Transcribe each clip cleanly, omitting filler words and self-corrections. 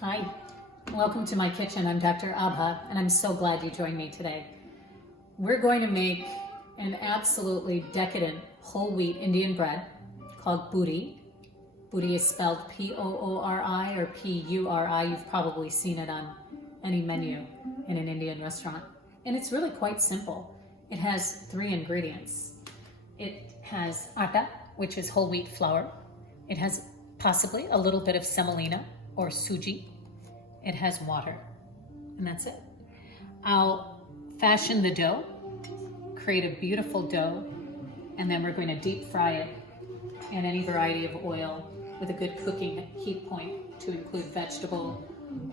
Hi, welcome to my kitchen. I'm Dr. Abha, and I'm so glad you joined me today. We're going to make an absolutely decadent whole wheat Indian bread called Poori. Poori is spelled P-O-O-R-I or P-U-R-I. You've probably seen it on any menu in an Indian restaurant. And it's really quite simple. It has 3 ingredients. It has atta, which is whole wheat flour. It has possibly a little bit of semolina or suji. It has water, and that's it. I'll fashion the dough, create a beautiful dough, and then we're going to deep fry it in any variety of oil with a good cooking heat point to include vegetable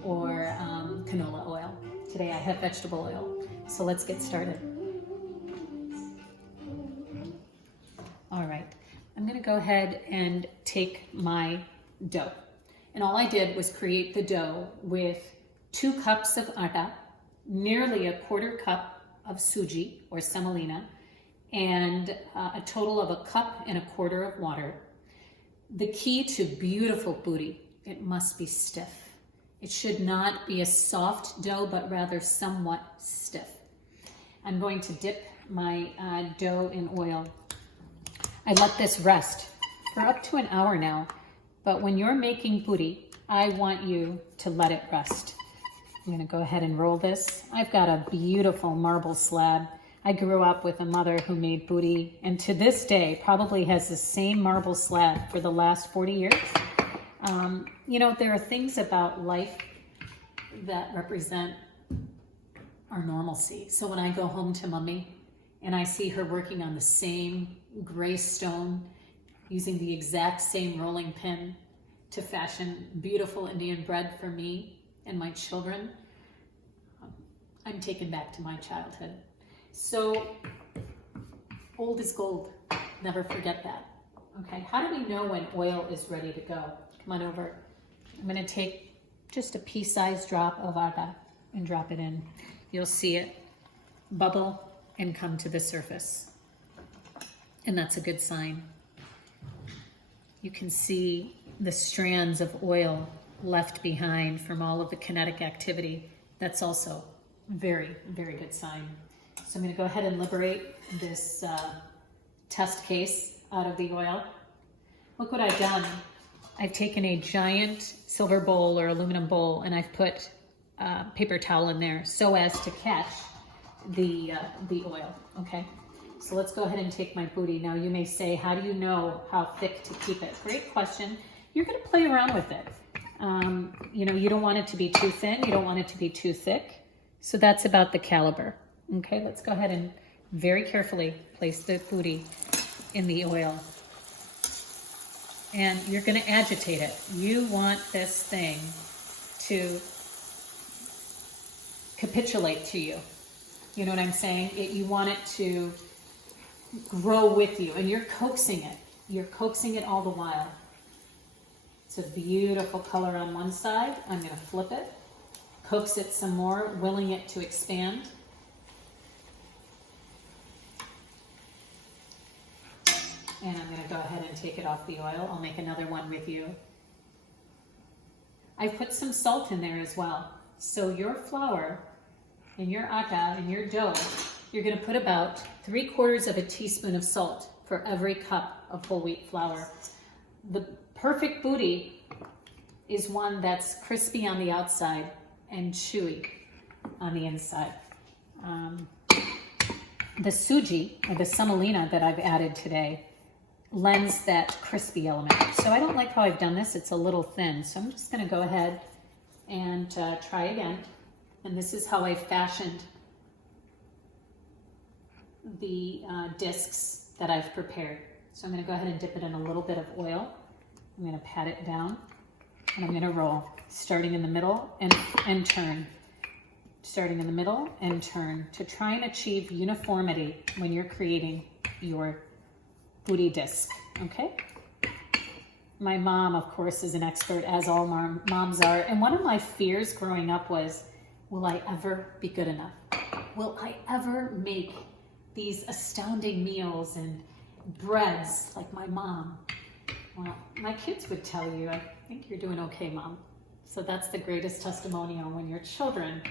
or canola oil. Today I have vegetable oil, so let's get started. All right, I'm gonna go ahead and take my dough. And all I did was create the dough with 2 cups of atta, nearly a 1/4 cup of suji or semolina, and a total of 1 cup and 1/4 of water. The key to beautiful Poori, it must be stiff. It should not be a soft dough, but rather somewhat stiff. I'm going to dip my dough in oil. I let this rest for up to an hour now. But when you're making Poori, I want you to let it rest. I'm gonna go ahead and roll this. I've got a beautiful marble slab. I grew up with a mother who made Poori, and to this day probably has the same marble slab for the last 40 years. You know, there are things about life that represent our normalcy. So when I go home to Mummy and I see her working on the same gray stone, using the exact same rolling pin to fashion beautiful Indian bread for me and my children, I'm taken back to my childhood. So old is gold, never forget that. Okay, how do we know when oil is ready to go? Come on over. I'm gonna take just a pea-sized drop of atta and drop it in. You'll see it bubble and come to the surface. And that's a good sign. You can see the strands of oil left behind from all of the kinetic activity. That's also very, very good sign. So I'm going to go ahead and liberate this test case out of the oil. Look what I've done. I've taken a giant silver bowl or aluminum bowl and I've put a paper towel in there so as to catch the oil, okay? So let's go ahead and take my Poori. Now you may say, how do you know how thick to keep it? Great question. You're gonna play around with it. You know, you don't want it to be too thin. You don't want it to be too thick. So that's about the caliber. Okay, let's go ahead and very carefully place the Poori in the oil. And you're gonna agitate it. You want this thing to capitulate to you. You know what I'm saying? You want it to grow with you, and you're coaxing it. You're coaxing it all the while. It's a beautiful color on one side. I'm going to flip it, coax it some more, willing it to expand. And I'm going to go ahead and take it off the oil. I'll make another one with you. I've put some salt in there as well. So your flour and your atta and your dough, you're going to put about 3/4 of a teaspoon of salt for every cup of whole wheat flour. The perfect Poori is one that's crispy on the outside and chewy on the inside. The suji, or the semolina that I've added today, lends that crispy element. So I don't like how I've done this. It's a little thin. So I'm just going to go ahead and try again. And this is how I fashioned the discs that I've prepared. So I'm going to go ahead and dip it in a little bit of oil. I'm going to pat it down and I'm going to roll, starting in the middle and turn. Starting in the middle and turn to try and achieve uniformity when you're creating your Poori disc, okay? My mom, of course, is an expert, as all moms are. And one of my fears growing up was, will I ever be good enough? Will I ever make these astounding meals and breads like my mom? Well, my kids would tell you, I think you're doing okay, Mom. So that's the greatest testimonial, when your children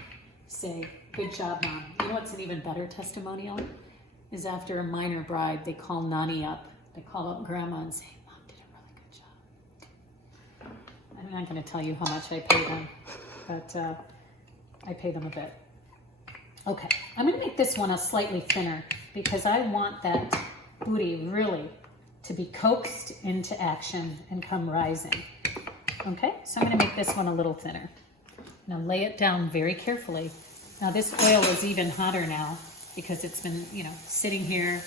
say, good job, Mom. You know what's an even better testimonial? Is after a minor bride, they call Nani up. They call up Grandma and say, Mom did a really good job. I'm not going to tell you how much I pay them, but I pay them a bit. Okay, I'm going to make this one a slightly thinner because I want that booty really to be coaxed into action and come rising. Okay, so I'm going to make this one a little thinner. Now lay it down very carefully. Now this oil is even hotter now because it's been, sitting here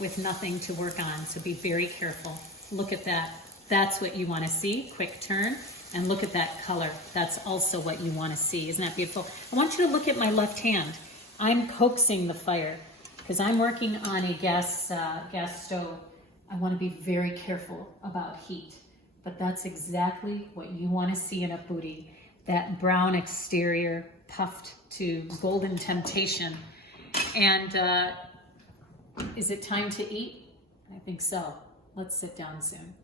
with nothing to work on. So be very careful. Look at that. That's what you want to see. Quick turn. And look at that color. That's also what you want to see. Isn't that beautiful? I want you to look at my left hand. I'm coaxing the fire because I'm working on a gas stove. I want to be very careful about heat. But that's exactly what you want to see in a booty. That brown exterior puffed to golden temptation. And is it time to eat? I think so. Let's sit down soon.